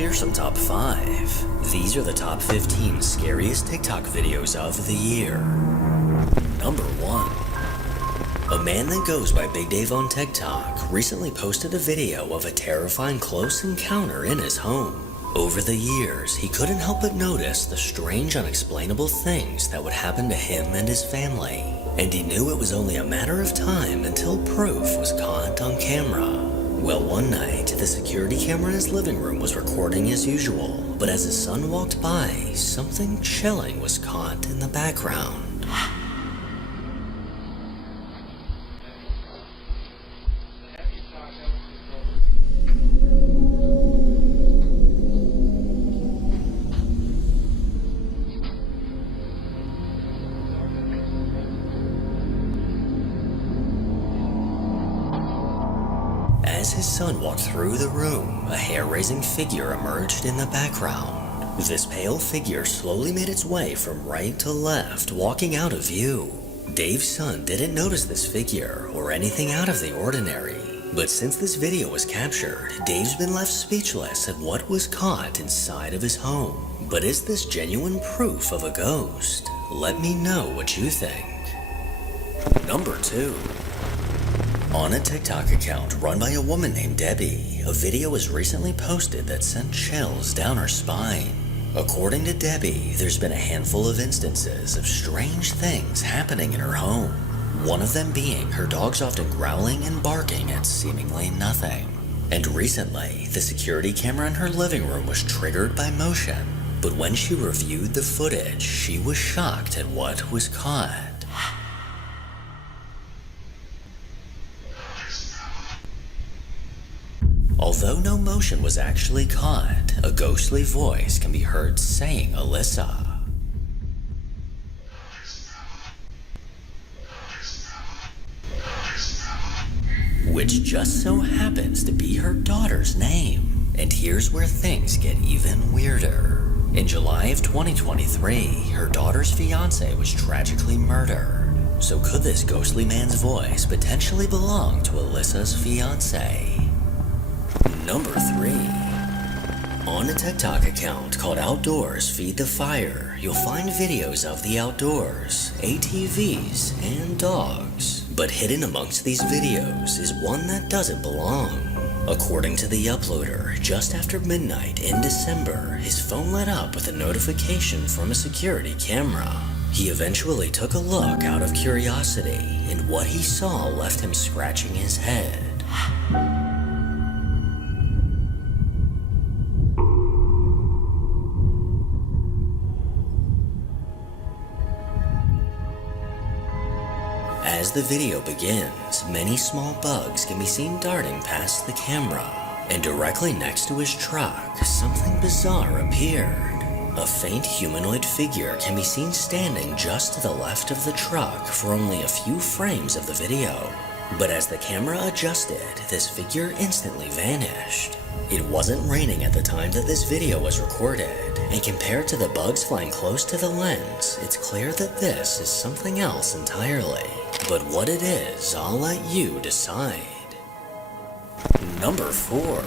fearsome top 5. These are the top 15 scariest TikTok videos of the year. Number 1. A man that goes by Big Dave on TikTok recently posted a video of a terrifying close encounter in his home. Over the years, he couldn't help but notice the strange, unexplainable things that would happen to him and his family, and he knew it was only a matter of time until proof was caught on camera. Well, one night, the security camera in his living room was recording as usual, but as his son walked by, something chilling was caught in the background. As his son walked through the room, a hair-raising figure emerged in the background. This pale figure slowly made its way from right to left, walking out of view. Dave's son didn't notice this figure or anything out of the ordinary, but since this video was captured, Dave's been left speechless at what was caught inside of his home. But is this genuine proof of a ghost? Let me know what you think. Number 2. On a TikTok account run by a woman named Debbie, a video was recently posted that sent chills down her spine. According to Debbie, there's been a handful of instances of strange things happening in her home. One of them being her dogs often growling and barking at seemingly nothing. And recently, the security camera in her living room was triggered by motion. But when she reviewed the footage, she was shocked at what was caught. Although no motion was actually caught, a ghostly voice can be heard saying Alyssa. Which just so happens to be her daughter's name. And here's where things get even weirder. In July of 2023, her daughter's fiancé was tragically murdered. So could this ghostly man's voice potentially belong to Alyssa's fiancé? Number 3. On a TikTok account called Outdoors Feed the Fire, you'll find videos of the outdoors, ATVs, and dogs. But hidden amongst these videos is one that doesn't belong. According to the uploader, just after midnight in December, his phone lit up with a notification from a security camera. He eventually took a look out of curiosity, and what he saw left him scratching his head. As the video begins, many small bugs can be seen darting past the camera, and directly next to his truck, something bizarre appeared. A faint humanoid figure can be seen standing just to the left of the truck for only a few frames of the video. But as the camera adjusted, this figure instantly vanished. It wasn't raining at the time that this video was recorded, and compared to the bugs flying close to the lens, it's clear that this is something else entirely. But what it is, I'll let you decide. Number 4.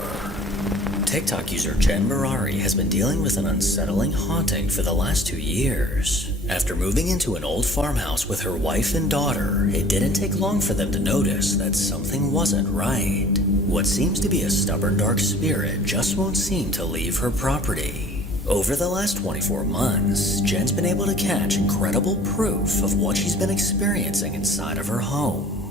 TikTok user Jen Barari has been dealing with an unsettling haunting for the last 2 years. After moving into an old farmhouse with her wife and daughter, it didn't take long for them to notice that something wasn't right. What seems to be a stubborn dark spirit just won't seem to leave her property. Over the last 24 months, Jen's been able to catch incredible proof of what she's been experiencing inside of her home.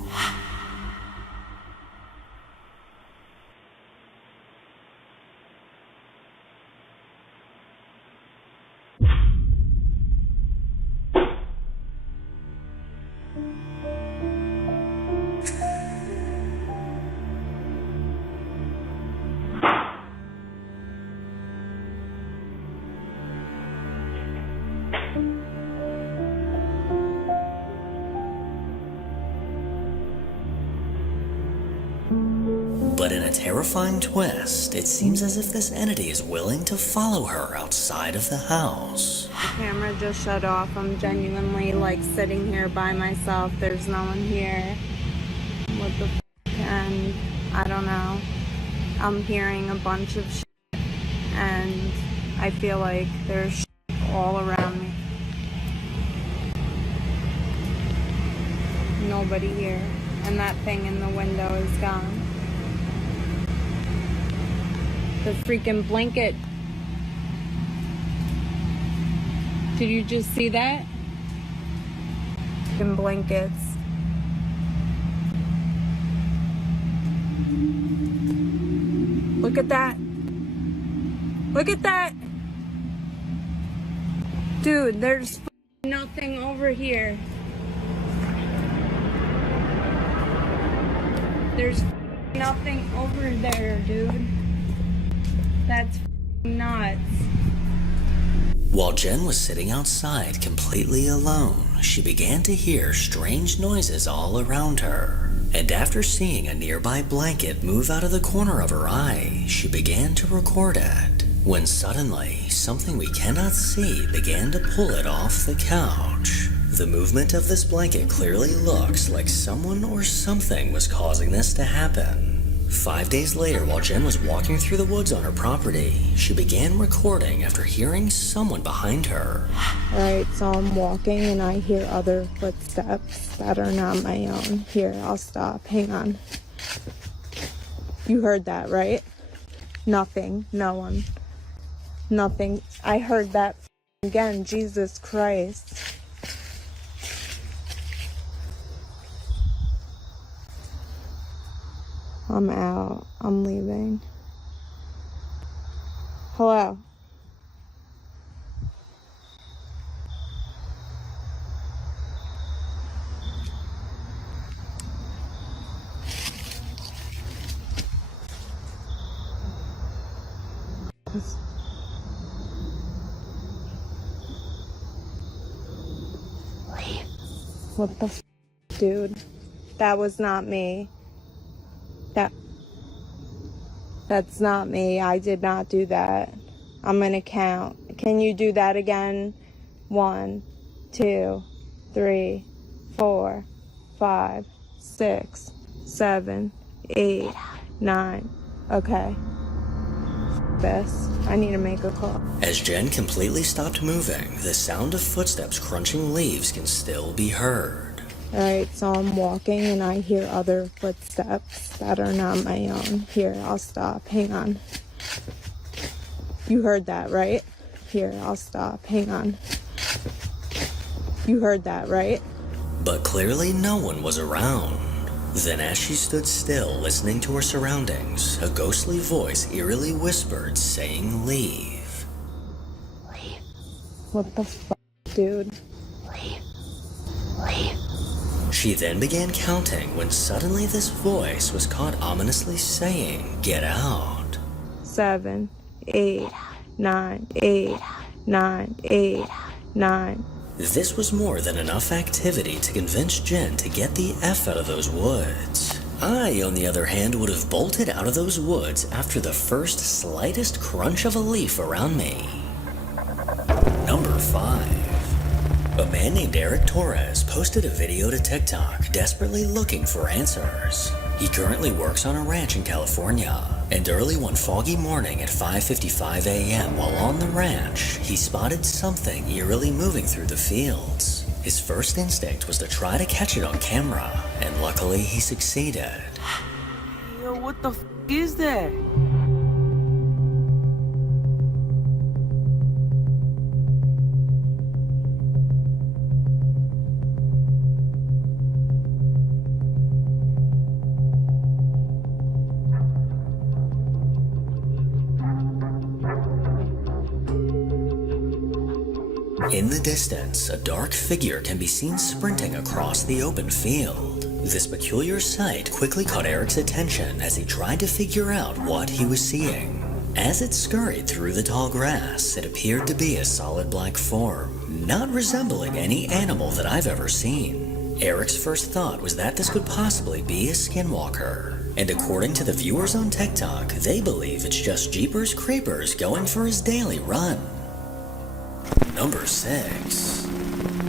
But in a terrifying twist, it seems as if this entity is willing to follow her outside of the house. The camera just shut off. I'm genuinely like sitting here by myself. There's no one here. What the f***? And I don't know. I'm hearing a bunch of shit. and I feel like there's shit all around me. Nobody here, and that thing in the window is gone. The freaking blanket. Did you just see that? Freaking blankets. Look at that. Look at that. Dude, there's nothing over here. There's nothing over there, dude. That's nuts. While Jen was sitting outside completely alone, she began to hear strange noises all around her. And after seeing a nearby blanket move out of the corner of her eye, she began to record it. When suddenly, something we cannot see began to pull it off the couch. The movement of this blanket clearly looks like someone or something was causing this to happen. 5 days later, while Jen was walking through the woods on her property, she began recording after hearing someone behind her. Alright, so I'm walking and I hear other footsteps that are not my own. Here, I'll stop. Hang on. You heard that, right? Nothing. No one. Nothing. I heard that again. Jesus Christ. I'm out. I'm leaving. Hello. What the f, dude? That was not me. That's not me. I did not do that. I'm gonna count. Can you do that again? 1, 2, 3, 4, 5, 6, 7, 8, 9. Okay. This. I need to make a call. As Jen completely stopped moving, the sound of footsteps crunching leaves can still be heard. Alright, so I'm walking and I hear other footsteps that are not my own. Here, I'll stop. Hang on. You heard that, right? Here, I'll stop. Hang on. You heard that, right? But clearly no one was around. Then as she stood still, listening to her surroundings, a ghostly voice eerily whispered, saying, "Leave." Leave. What the fuck, dude? Leave. Leave. She then began counting when suddenly this voice was caught ominously saying, "Get out." 7, 8, 9, 8, 9, 8, 9. This was more than enough activity to convince Jen to get the F out of those woods. I, on the other hand, would have bolted out of those woods after the first slightest crunch of a leaf around me. Number 5. A man named Eric Torres posted a video to TikTok desperately looking for answers. He currently works on a ranch in California, and early one foggy morning at 5:55 a.m. while on the ranch, he spotted something eerily moving through the fields. His first instinct was to try to catch it on camera, and luckily he succeeded. Yo, what the f is that? In the distance, a dark figure can be seen sprinting across the open field. This peculiar sight quickly caught Eric's attention as he tried to figure out what he was seeing. As it scurried through the tall grass, it appeared to be a solid black form, not resembling any animal that I've ever seen. Eric's first thought was that this could possibly be a skinwalker. And according to the viewers on TikTok, they believe it's just Jeepers Creepers going for his daily run. Number 6.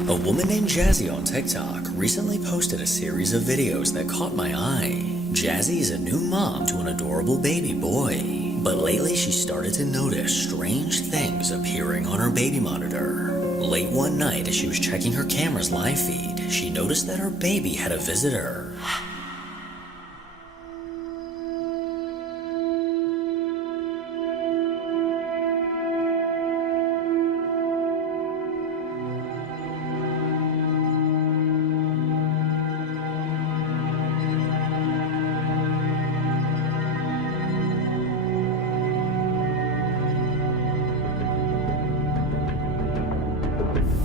A woman named Jazzy on TikTok recently posted a series of videos that caught my eye. Jazzy is a new mom to an adorable baby boy. But lately she started to notice strange things appearing on her baby monitor. Late one night as she was checking her camera's live feed, she noticed that her baby had a visitor.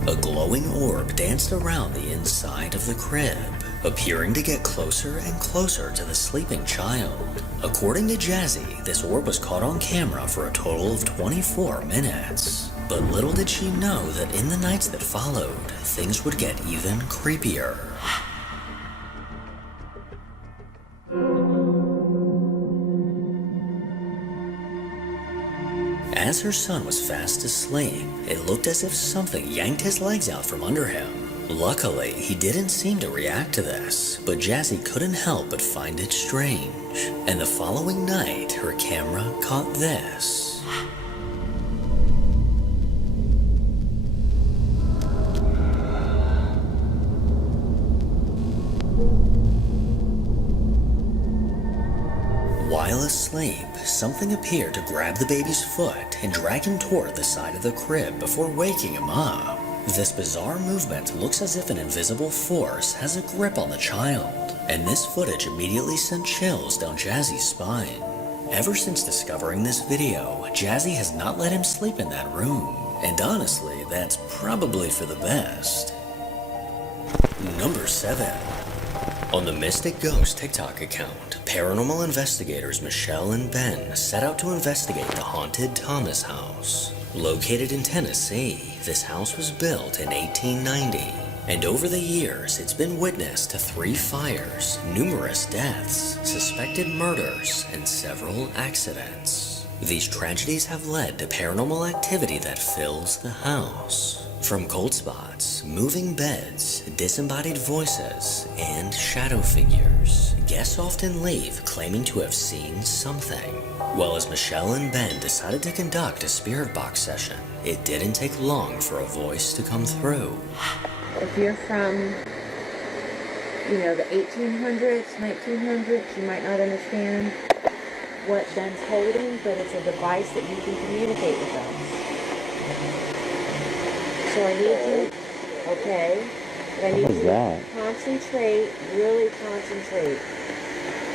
A glowing orb danced around the inside of the crib, appearing to get closer and closer to the sleeping child. According to Jazzy, this orb was caught on camera for a total of 24 minutes. But little did she know that in the nights that followed, things would get even creepier. As her son was fast asleep, it looked as if something yanked his legs out from under him. Luckily, he didn't seem to react to this, but Jazzy couldn't help but find it strange. And the following night, her camera caught this. While asleep, something appeared to grab the baby's foot and drag him toward the side of the crib before waking him up. This bizarre movement looks as if an invisible force has a grip on the child, and this footage immediately sent chills down Jazzy's spine. Ever since discovering this video, Jazzy has not let him sleep in that room, and honestly, that's probably for the best. Number 7. On the Mystic Ghost TikTok account, paranormal investigators Michelle and Ben set out to investigate the haunted Thomas house. Located in Tennessee, this house was built in 1890, and over the years it's been witness to 3 fires, numerous deaths, suspected murders, and several accidents. These tragedies have led to paranormal activity that fills the house. From cold spots, moving beds, disembodied voices, and shadow figures, guests often leave claiming to have seen something. Well, as Michelle and Ben decided to conduct a spirit box session, it didn't take long for a voice to come through. If you're from, the 1800s, 1900s, you might not understand what Ben's holding, but it's a device that you can communicate with us. So I need you, okay, but I need you to concentrate, really concentrate,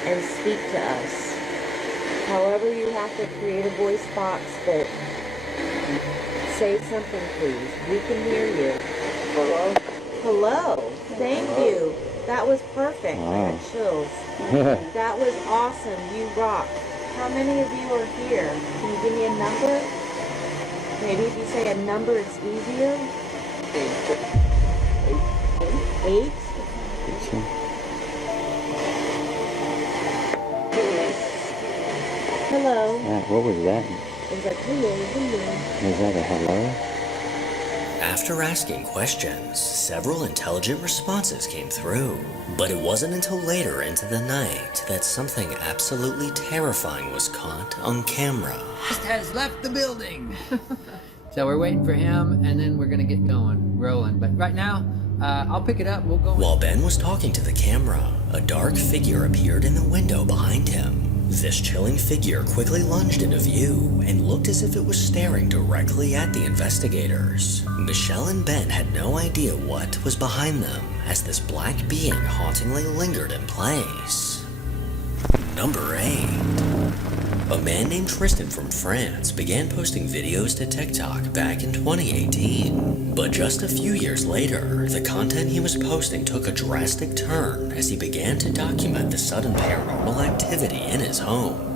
and speak to us. However, you have to create a voice box, but say something, please. We can hear you. Hello? Hello. Thank you. That was perfect. I got chills. That was awesome. You rock. How many of you are here? Can you give me a number? Maybe if you say a number, it's easier. 8? Hello. What was that? It was like, hello. Was that a hello? After asking questions, several intelligent responses came through. But it wasn't until later into the night that something absolutely terrifying was caught on camera. Has left the building. So we're waiting for him, and then we're gonna get rolling. But right now, I'll pick it up. We'll go. While Ben was talking to the camera, a dark figure appeared in the window behind him. This chilling figure quickly lunged into view and looked as if it was staring directly at the investigators. Michelle and Ben had no idea what was behind them, as this black being hauntingly lingered in place. Number 8. A man named Tristan from France began posting videos to TikTok back in 2018. But just a few years later, the content he was posting took a drastic turn as he began to document the sudden paranormal activity in his home.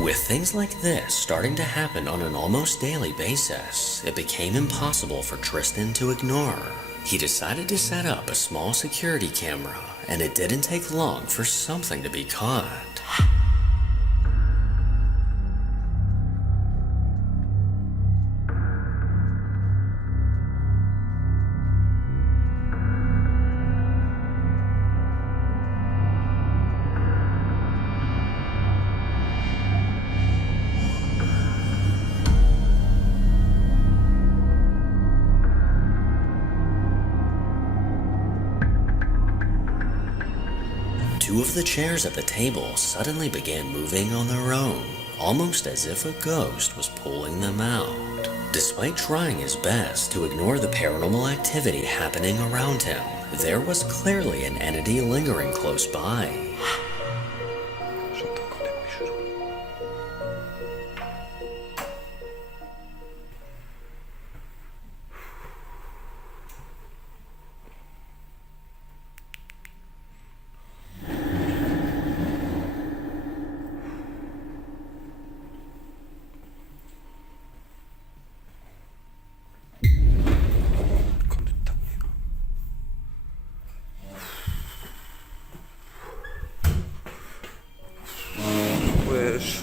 With things like this starting to happen on an almost daily basis, it became impossible for Tristan to ignore. He decided to set up a small security camera, and it didn't take long for something to be caught. Two of the chairs at the table suddenly began moving on their own, almost as if a ghost was pulling them out. Despite trying his best to ignore the paranormal activity happening around him, there was clearly an entity lingering close by. J'entends encore des bruits chelous. Comme de ta mère. Wesh.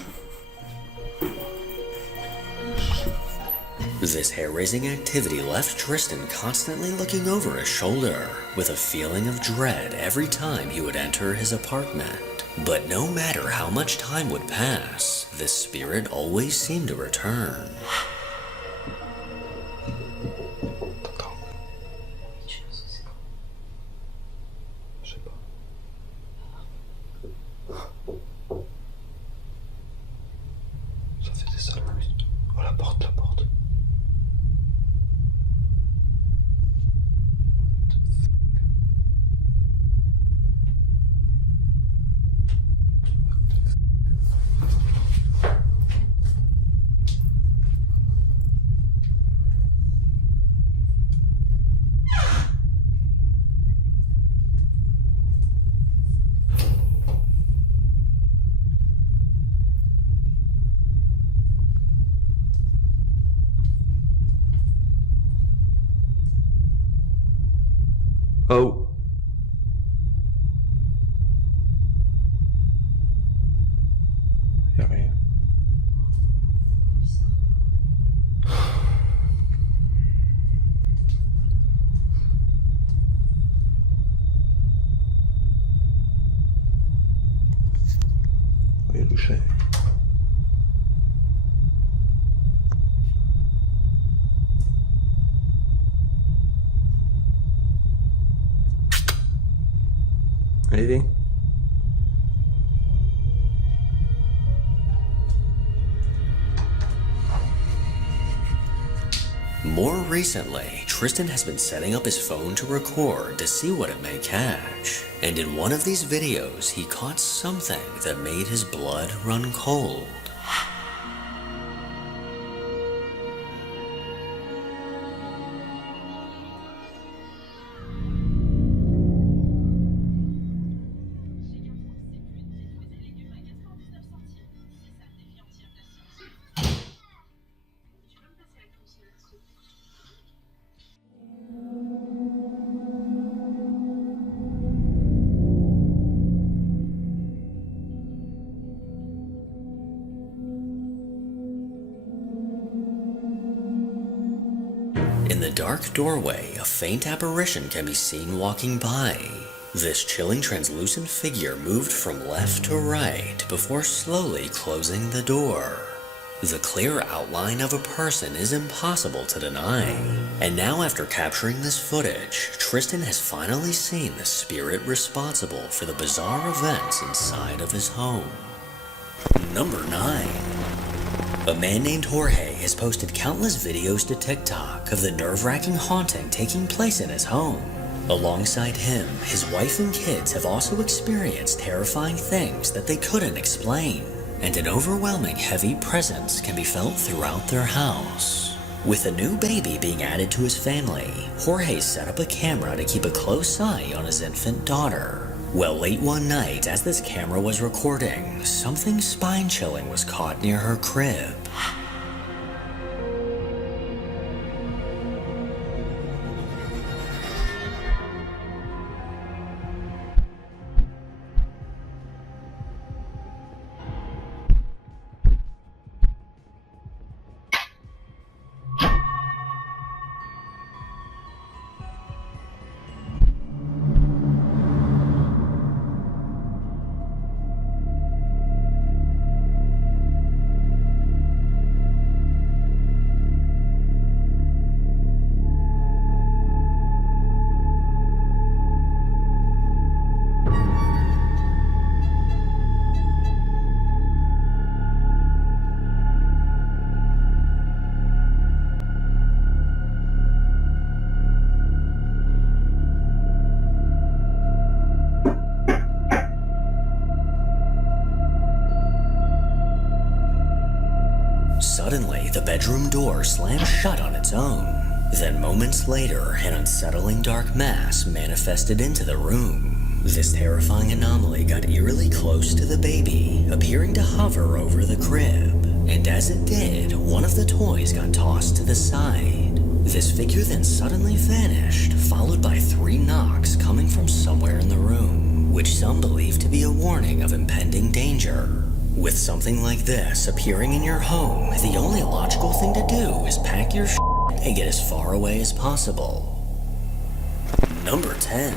This hair-raising activity left Tristan constantly looking over his shoulder, with a feeling of dread every time he would enter his apartment. But no matter how much time would pass, this spirit always seemed to return. T'entends? Je sais pas. Ça fait des sales bruits. Oh, la porte, la porte. Oh. Y'a rien. Oui, le chat. Anything? More recently, Tristan has been setting up his phone to record to see what it may catch. And in one of these videos, he caught something that made his blood run cold. In the dark doorway, a faint apparition can be seen walking by. This chilling translucent figure moved from left to right before slowly closing the door. The clear outline of a person is impossible to deny. And now, after capturing this footage, Tristan has finally seen the spirit responsible for the bizarre events inside of his home. Number 9. A man named Jorge has posted countless videos to TikTok of the nerve-wracking haunting taking place in his home. Alongside him, his wife and kids have also experienced terrifying things that they couldn't explain, and an overwhelming heavy presence can be felt throughout their house. With a new baby being added to his family, Jorge set up a camera to keep a close eye on his infant daughter. Well, late one night, as this camera was recording, something spine-chilling was caught near her crib. the bedroom door slammed shut on its own. Then moments later, an unsettling dark mass manifested into the room. This terrifying anomaly got eerily close to the baby, appearing to hover over the crib. And as it did, one of the toys got tossed to the side. This figure then suddenly vanished, followed by 3 knocks coming from somewhere in the room, which some believe to be a warning of impending danger. With something like this appearing in your home, the only logical thing to do is pack your shit and get as far away as possible. Number 10.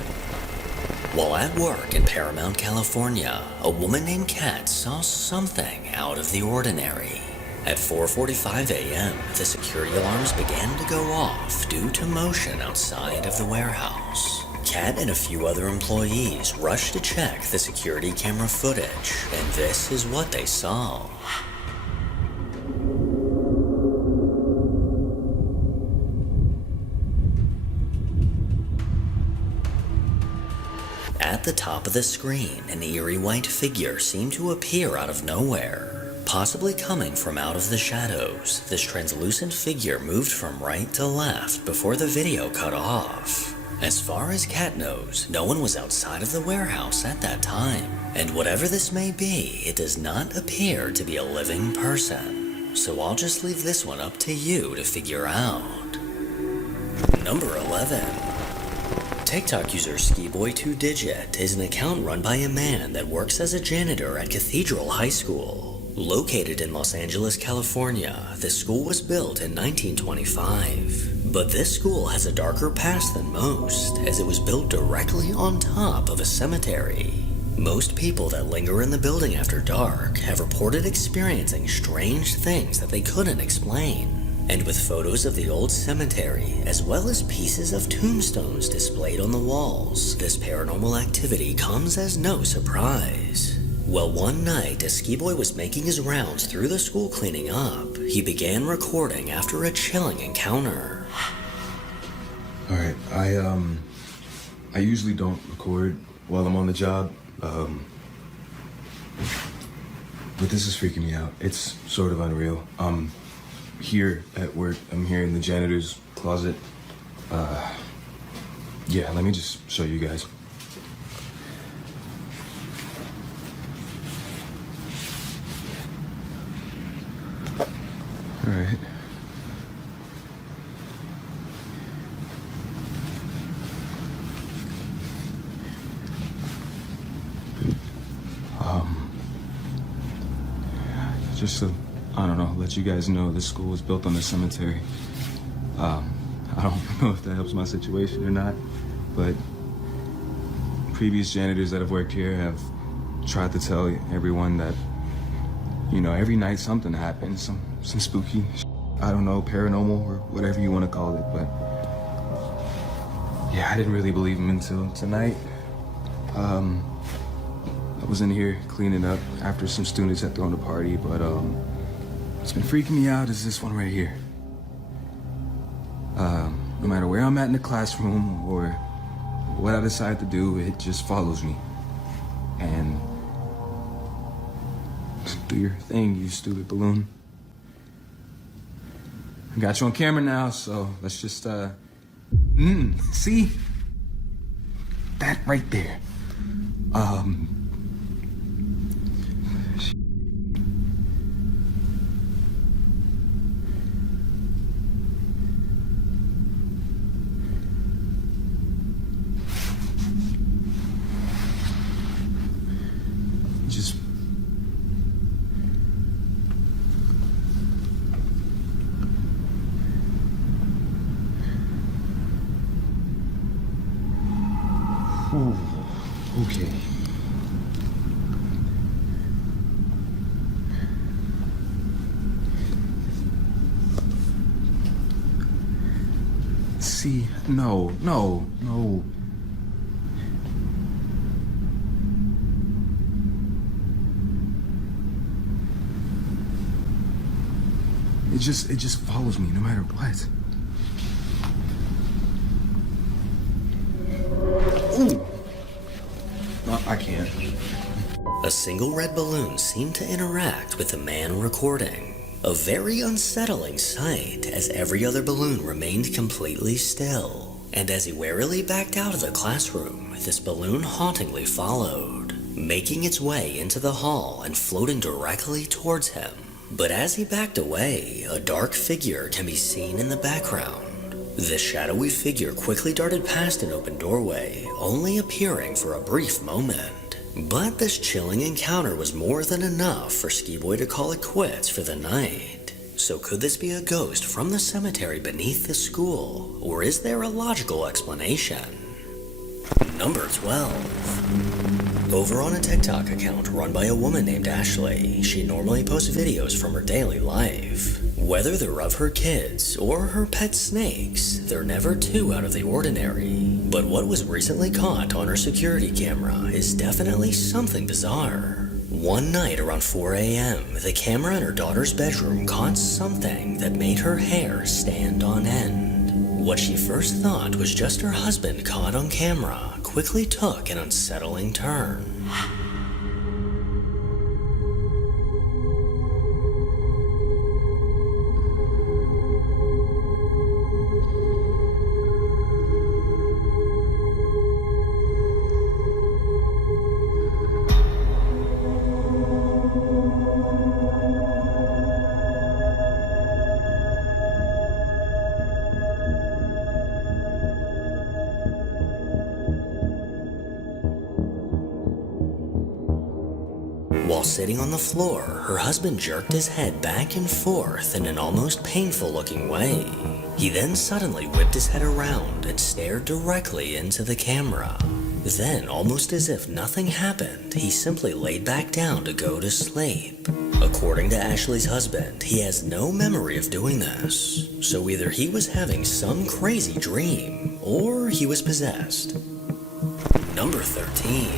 While at work in Paramount, California, a woman named Kat saw something out of the ordinary. At 4:45 a.m., the security alarms began to go off due to motion outside of the warehouse. Kat and a few other employees rushed to check the security camera footage, and this is what they saw. At the top of the screen, an eerie white figure seemed to appear out of nowhere. Possibly coming from out of the shadows, this translucent figure moved from right to left before the video cut off. As far as Kat knows, no one was outside of the warehouse at that time, and whatever this may be, it does not appear to be a living person. So I'll just leave this one up to you to figure out. Number 11. TikTok user Skiboy2Digit is an account run by a man that works as a janitor at Cathedral High School. Located in Los Angeles, California, the school was built in 1925. But this school has a darker past than most, as it was built directly on top of a cemetery. Most people that linger in the building after dark have reported experiencing strange things that they couldn't explain. And with photos of the old cemetery, as well as pieces of tombstones displayed on the walls, this paranormal activity comes as no surprise. Well, one night, as Skiboy was making his rounds through the school cleaning up, he began recording after a chilling encounter. Alright, I usually don't record while I'm on the job, but this is freaking me out. It's sort of unreal. Here at work, I'm here in the janitor's closet. Yeah, let me just show you guys. All right. Just to, I don't know, let you guys know this school was built on a cemetery. I don't know if that helps my situation or not, but previous janitors that have worked here have tried to tell everyone that, you know, every night something happens, some spooky, I don't know, paranormal or whatever you want to call it, but yeah, I didn't really believe them until tonight. I was in here cleaning up after some students had thrown a party, but what's been freaking me out is this one right here. No matter where I'm at in the classroom or what I decide to do, it just follows me. And do your thing, you stupid balloon. I got you on camera now, so let's just, see? That right there. Just okay. See, no. It just follows me no matter what. Ooh. No, I can't. A single red balloon seemed to interact with the man recording. A very unsettling sight, as every other balloon remained completely still. And as he warily backed out of the classroom, this balloon hauntingly followed, making its way into the hall and floating directly towards him. But as he backed away, a dark figure can be seen in the background. This shadowy figure quickly darted past an open doorway, only appearing for a brief moment. But this chilling encounter was more than enough for Ski Boy to call it quits for the night. So could this be a ghost from the cemetery beneath the school, or is there a logical explanation? Number 12. Over on a TikTok account run by a woman named Ashley, she normally posts videos from her daily life. Whether they're of her kids or her pet snakes, they're never too out of the ordinary. But what was recently caught on her security camera is definitely something bizarre. One night around 4 a.m., the camera in her daughter's bedroom caught something that made her hair stand on end. What she first thought was just her husband caught on camera quickly took an unsettling turn. While sitting on the floor, her husband jerked his head back and forth in an almost painful-looking way. He then suddenly whipped his head around and stared directly into the camera. Then, almost as if nothing happened, he simply laid back down to go to sleep. According to Ashley's husband, he has no memory of doing this, so either he was having some crazy dream, or he was possessed. Number 13.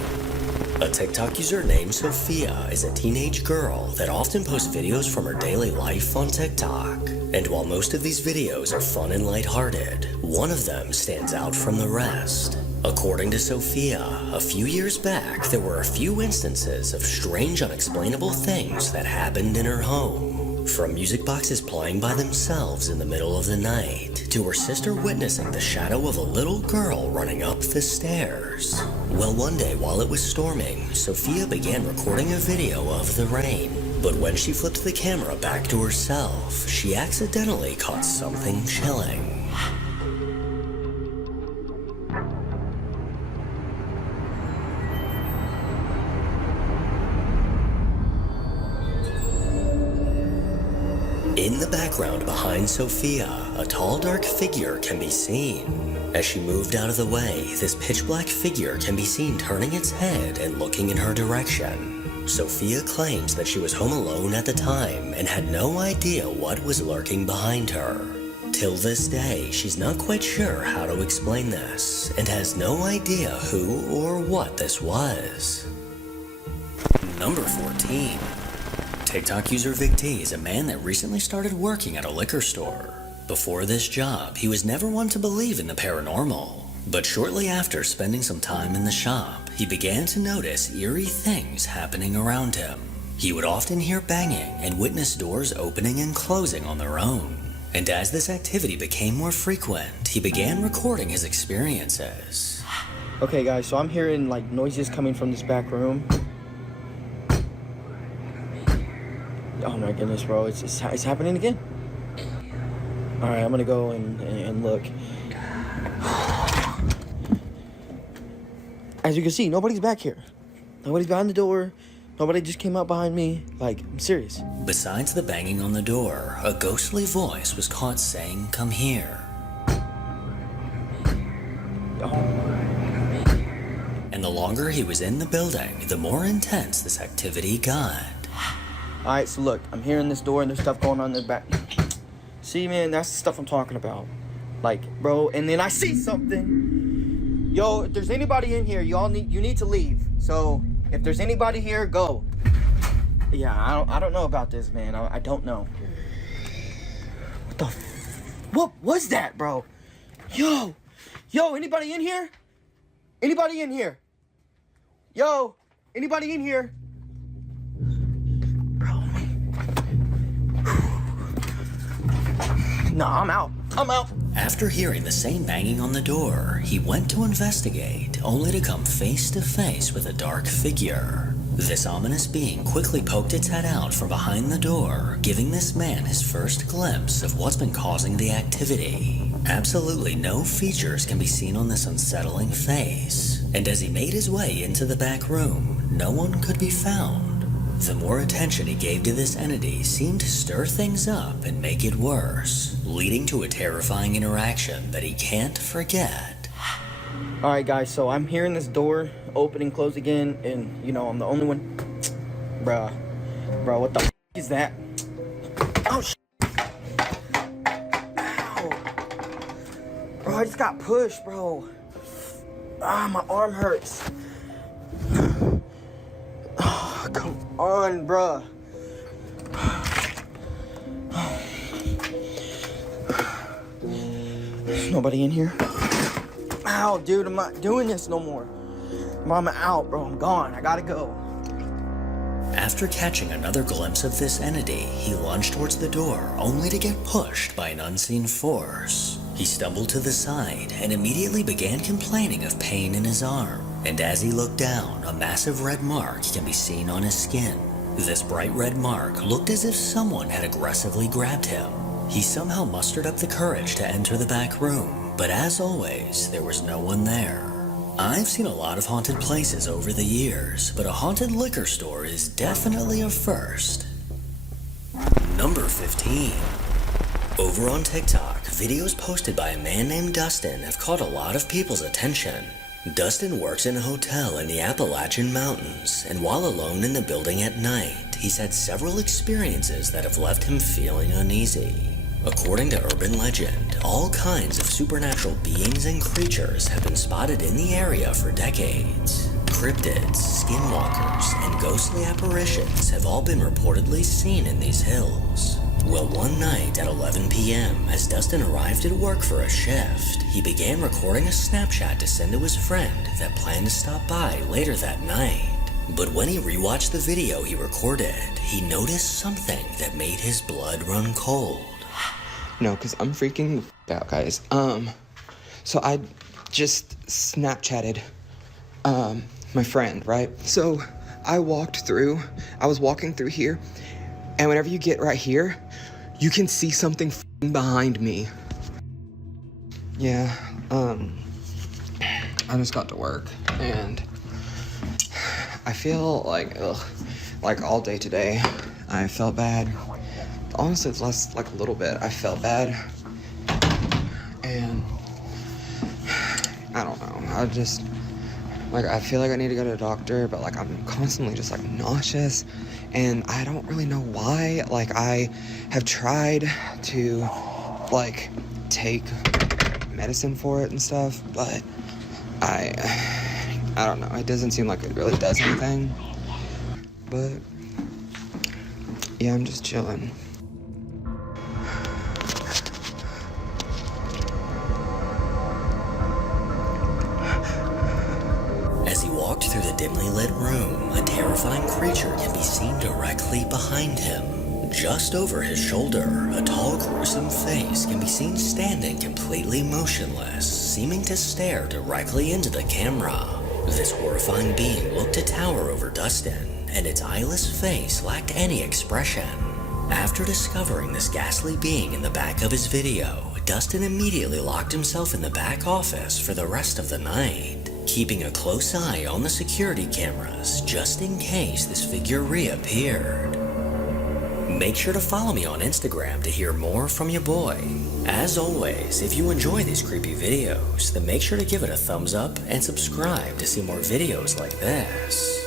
A TikTok user named Sophia is a teenage girl that often posts videos from her daily life on TikTok. And while most of these videos are fun and lighthearted, one of them stands out from the rest. According to Sophia, a few years back, there were a few instances of strange unexplainable things that happened in her home. From music boxes playing by themselves in the middle of the night, to her sister witnessing the shadow of a little girl running up the stairs. Well, one day while it was storming, Sophia began recording a video of the rain. But when she flipped the camera back to herself, she accidentally caught something chilling. In the background behind Sophia, a tall dark figure can be seen. As she moved out of the way, this pitch black figure can be seen turning its head and looking in her direction. Sophia claims that she was home alone at the time and had no idea what was lurking behind her. Till this day, she's not quite sure how to explain this and has no idea who or what this was. Number 14. TikTok user Vic T is a man that recently started working at a liquor store. Before this job, he was never one to believe in the paranormal. But shortly after spending some time in the shop, he began to notice eerie things happening around him. He would often hear banging and witness doors opening and closing on their own. And as this activity became more frequent, he began recording his experiences. Okay guys, so I'm hearing like noises coming from this back room. Oh my goodness, bro, it's happening again. All right, I'm gonna go and look. As you can see, nobody's back here. Nobody's behind the door. Nobody just came up behind me. Like, I'm serious. Besides the banging on the door, a ghostly voice was caught saying, "Come here." And the longer he was in the building, the more intense this activity got. All right, so look, I'm hearing this door and there's stuff going on in the back. See, man, that's the stuff I'm talking about. Like, bro, and then I see something. Yo, if there's anybody in here, you need to leave. So, if there's anybody here, go. Yeah, I don't know about this, man. I don't know. What was that, bro? Yo, anybody in here? Anybody in here? Yo, anybody in here? Bro. Nah, I'm out. I'm out. After hearing the same banging on the door, he went to investigate, only to come face to face with a dark figure. This ominous being quickly poked its head out from behind the door, giving this man his first glimpse of what's been causing the activity. Absolutely no features can be seen on this unsettling face, and as he made his way into the back room, no one could be found. The more attention he gave to this entity seemed to stir things up and make it worse, leading to a terrifying interaction that he can't forget. Alright guys, so I'm hearing this door open and close again, and you know, I'm the only one. Bruh, what the is that? Oh, ow. Bro, I just got pushed, bro. Ah, my arm hurts. Oh, come on, bruh. There's nobody in here. Ow, dude, I'm not doing this no more. I'm out, bro. I'm gone. I gotta go. After catching another glimpse of this entity, he lunged towards the door, only to get pushed by an unseen force. He stumbled to the side and immediately began complaining of pain in his arm. And as he looked down, a massive red mark can be seen on his skin. This bright red mark looked as if someone had aggressively grabbed him. He somehow mustered up the courage to enter the back room, but as always, there was no one there. I've seen a lot of haunted places over the years, but a haunted liquor store is definitely a first. Number 15. Over on TikTok, videos posted by a man named Dustin have caught a lot of people's attention. Dustin works in a hotel in the Appalachian Mountains, and while alone in the building at night, he's had several experiences that have left him feeling uneasy. According to urban legend, all kinds of supernatural beings and creatures have been spotted in the area for decades. Cryptids, skinwalkers, and ghostly apparitions have all been reportedly seen in these hills. Well, one night at 11 p.m., as Dustin arrived at work for a shift, he began recording a Snapchat to send to his friend that planned to stop by later that night. But when he rewatched the video he recorded, he noticed something that made his blood run cold. No, because I'm freaking out, guys. So I just Snapchatted my friend, right? So I was walking through here, and whenever you get right here, you can see something behind me. Yeah, I just got to work, and I feel like, like all day today, I felt bad. Honestly, it's less, like a little bit. I felt bad, and I don't know. I feel like I need to go to a doctor, but like I'm constantly just like nauseous, and I don't really know why. Like I have tried to like take medicine for it and stuff, but I don't know. It doesn't seem like it really does anything. But yeah, I'm just chilling. As he walked through the dimly lit room, a terrifying creature can be seen directly behind him. Just over his shoulder, a tall, gruesome face can be seen standing completely motionless, seeming to stare directly into the camera. This horrifying being looked to tower over Dustin, and its eyeless face lacked any expression. After discovering this ghastly being in the back of his video, Dustin immediately locked himself in the back office for the rest of the night, keeping a close eye on the security cameras just in case this figure reappeared. Make sure to follow me on Instagram to hear more from your boy. As always, if you enjoy these creepy videos, then make sure to give it a thumbs up and subscribe to see more videos like this.